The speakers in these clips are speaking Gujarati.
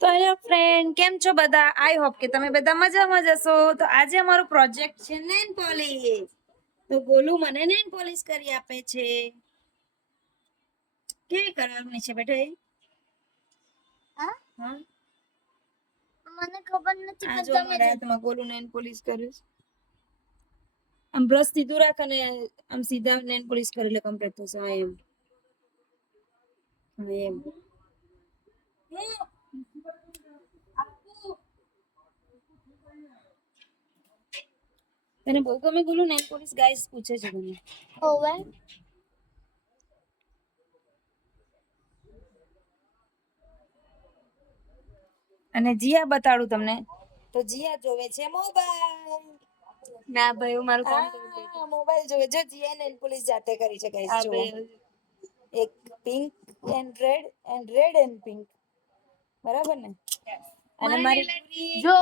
તો હેલો ફ્રેન્ડ, કેમ છો બધા? આઈ હોપ કે તમે બધા મજામાં જશો. તો આજે અમારો પ્રોજેક્ટ છે નેલ પોલિશ. તો ગોલુ મને નેલ પોલિશ કરી આપે છે. કેવી કરવાની છે બેટા? હા, મને ખબર નથી આ જો પણ તમે મારા હાથમાં ગોલુ નેલ પોલિશ કરે છે. આમ બ્રશ સીધું રાખ અને આમ સીધા નેલ પોલિશ કરી લે, કમ્પ્લીટ થશે. હા એમ, હા એમ. તને બહુ ગમે ગોલુ નેલ પોલિશ? ગાઈસ પૂછે છે મને. હોવે અને જીયા બતાડું તમને, તો જીયા જોવે છે મોબાઈલ. ના ભાઈ હું મારું કામ હા, મોબાઈલ જોવે. જો જીયા નેલ પોલિશ જાતે કરી છે ગાઈસ. જો એક pink and red and pink, બરાબર ને? અને મારી જો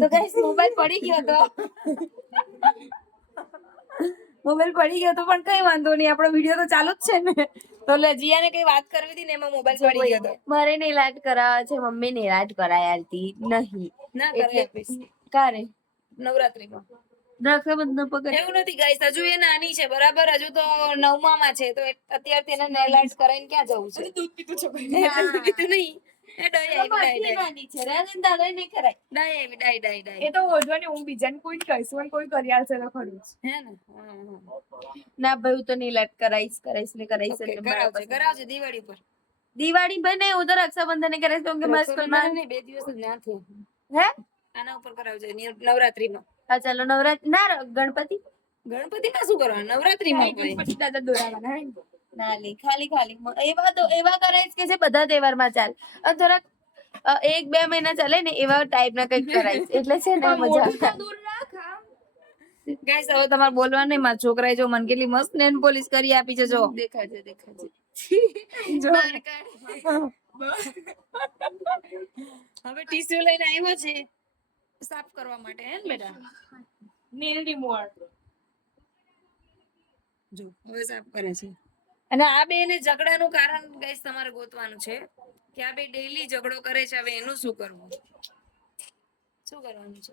તો ગાઈસ મોબાઈલ પડી ગયો તો મોબાઈલ પડી ગયો તો પણ કઈ વાંધો નહીં, આપણો વિડિયો તો ચાલુ જ છે ને. તો લે, જીયાને કઈ વાત કરવી હતી ને એમાં મોબાઈલ પડી ગયો તો. મારે નેલ આર્ટ કરાવવા છે, મમ્મી નેલ આર્ટ કરાય આલતી નહીં. ના કરી આપીશ કારે નવરાત્રીમાં. રક્ષાબંધન પકડ એવું નથી ગાઈસ, હજુ એ નાની છે બરાબર, હજુ તો 9માં છે. તો અત્યારથી એને નેલ આર્ટ કરાઈને ક્યાં જવું છે? દૂધ પીતું છે દૂધ પીતું નહીં. એ ડાય આવી નાની છે રે દાદા નહીં કરાય. ડાય. એ તો ઓઢવાની હું બીજાને કોઈ કહીશ પણ કોઈ કરી આલશે તો ખરું જ. હે ને? હા. ના ભાઈ હું તો નેલ આર્ટ કરાઈશ ને કરાઈશ. ઓકે, એટલે મારા કરાવજે દિવાળી પર. દિવાળી ભાઈ નહીં, હું તો રક્ષાબંધન કરાઈશ કેમ કે મારા સ્કૂલમાં નહીં, 2 દિવસ જ ત્યાંથી હે આના ઉપર કરાવજે નવરાત્રીમાં. હા ચાલો નવરાત્રી ના ગણપતિ ગણપતિમાં શું કરવાનું? નવરાત્રીમાં હોય. પછી દાદા દોરાવાના હે ને. ના લે ખાલી એવા કરાઈશ કે જે બધા તહેવારમાં ચાલે. અને થોડાક 1-2 મહિના ચાલે ને એવા ટાઈપ ના કંઈક કરાઈશ. એટલે છે ને પણ મજા મોઢું તો આવે. દૂર રાખ હા. ગાઈસ, હવે તમારે બોલવાનું નહીં. મારા છોકરાએ જો મને કેટલી મસ્ત નેલ પોલિશ કરી આપી છે. જો દેખાજે જો. બહાર કાઢ. હવે ટીસ્યુ લઈને આવ્યો છે સાફ કરવા માટે, હે ને બેટા? Nail remover. જો હવે સાફ કરે છે. અને આ બે ને ઝઘડાનું કારણ ગાઈસ તમારે ગોતવાનું છે કે આ બે ડેઈલી ઝઘડો કરે છે. હવે એનું શું કરવું? શું કરવાનું છે?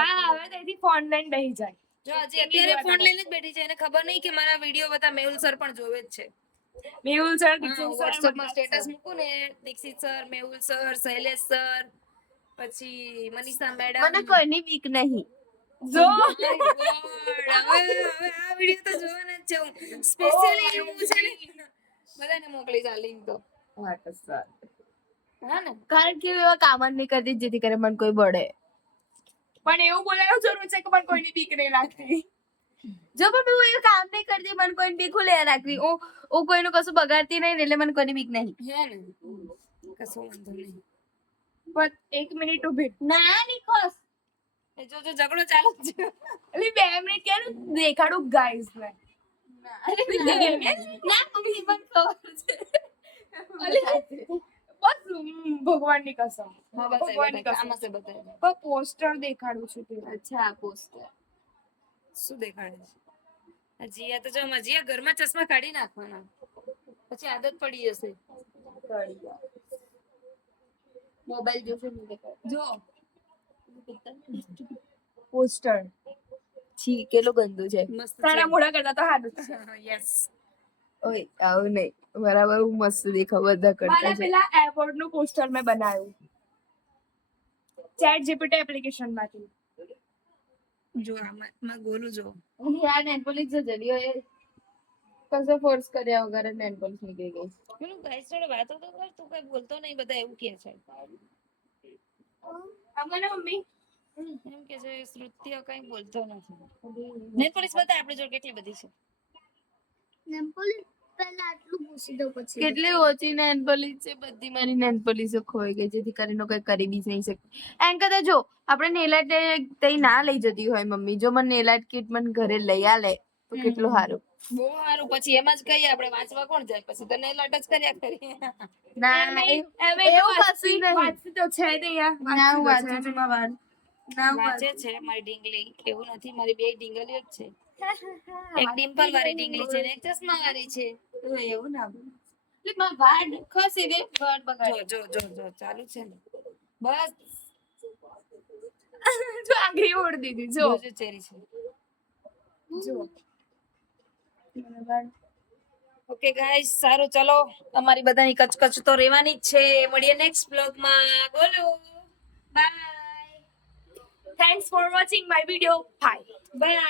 આ હવે તેથી ફોન લઈને બેહી જાય. જો હજી અત્યારે ફોન લઈને જ બેઠી છે. એને ખબર નહીં કે મારા વિડીયો બધા મેહુલ સર પણ જોવે જ છે. મેહુલ સર હા, WhatsApp માં સ્ટેટસ મૂકું ને, Dixit sir, Mehul sir, Shailesh sir, પછી મનીષા મેડમ. મને કોઈની બીક નહીં. જો હવે આ વિડીયો તો જોવાના જ છે. હું સ્પેશિયલી હું છે ને બધાને મોકલીશ આ લિંક તો. હા ને? કારણ કે હું એવા કામ જ નહીં કરતી જેથી કરીને મને કોઈ બળે. પણ એવું બોલવાનું જરૂર છે કે મને કોઈની બીક નહીં લાગતી. જો પણ હું એવું કામ નહીં કરતી મને કોઈની બીક લે રાખવી. હું કોઈનું કશું બગાડતી નહીં ને એટલે મને કોઈની બીક નહીં. હે ને? કશો વાંધો નહીં. પણ 1 મિનિટ ઉભી. ના નિકોસ એ જો ઝઘડો ચાલુ જ છે. એટલે 2 મિનિટ ક્યારે દેખાડું ગાઈસ ને. ના મમ્મી મને ખબર છે. બસ ભગવાનની કસમ. હા, ભગવાનની બતાય કસમ. આમાં સે બતાય. પણ પોસ્ટર દેખાડું છું પેલા. અચ્છા પોસ્ટર શું દેખાડે છે? આ જીયા તો જો જીયા ઘરમાં ચશ્મા કાઢી નાખવાના, પછી આદત પડી જશે. મોબાઈલ જોશે ને દેખાડ જો પોસ્ટર. છી કેટલું ગંદુ છે. મસ્ત તારા મોઢા કરતા તો સારું જ છે. યસ. ઓય આવું નહીં બરાબર હું મસ્ત દેખાવ બધા કરતા મારા છે. પેલા એરપોર્ટ નું પોસ્ટર મેં બનાવ્યું ચેટ જીપીટી એપ્લિકેશન માંથી. જો આમાં ગોલું જો. યાર નેલ પોલિશ જો જલ્દી હોય કસો ફોર્સ કર્યા વગર નેલ પોલિશ નીકળી ગઈ. પેલું ગાઈસ જોડે વાતો તો કર, તું કઈ બોલતો નહીં. બધા એવું કહે છે. મને મમ્મી એમ કે છે શ્રુતિઓ કઈ બોલતો નથી. નેલ પોલિશ બતાય આપણી જોડે કેટલી બધી છે. પહેલા આટલું પૂછી દો પછી કેટલી ઓછી નેલ પોલિશ છે. બધી મારી નેલ પોલિશો ખોઈ ગઈ જેથી કરીને કઈ કરી બી નહીં શકતી. એમ કદાચ જો આપણે નેલ આર્ટ તઈ ના લઈ જતી હોય મમ્મી, જો મને નેલ આર્ટ કીટ મને ઘરે લઈ આલે તો કેટલું સારું. બહુ સારું. પછી એમાં જ કહીએ આપણે વાંચવા કોણ જાય? પછી તો નેલ આર્ટ જ કર્યા કરીએ. ના એવું કશું નહીં. વાંચતી તો છે ને યાર. ના હું વાંચું છું માં વાર ના હું વાંચે છે મારી ડીંગલી. એવું નથી, મારી બે ડીંગલીઓ જ છે. એક ડિમ્પલ વાળી ડીંગલી છે ને એક ચશ્મા વાળી છે. એવું ના બોલ. એટલે વાળ ખસે બે વાળ બગાડે જો ચાલુ છે ને બસ જો આંગળી ઓઢ દીધી જો જો ચેરી છે જો ઓકે ગાઈસ સારું ચલો અમારી બધાની કચકચ તો રહેવાની જ છે મળીએ નેક્સ્ટ બ્લોગમાં બોલો bye Thanks for watching my video. Bye. By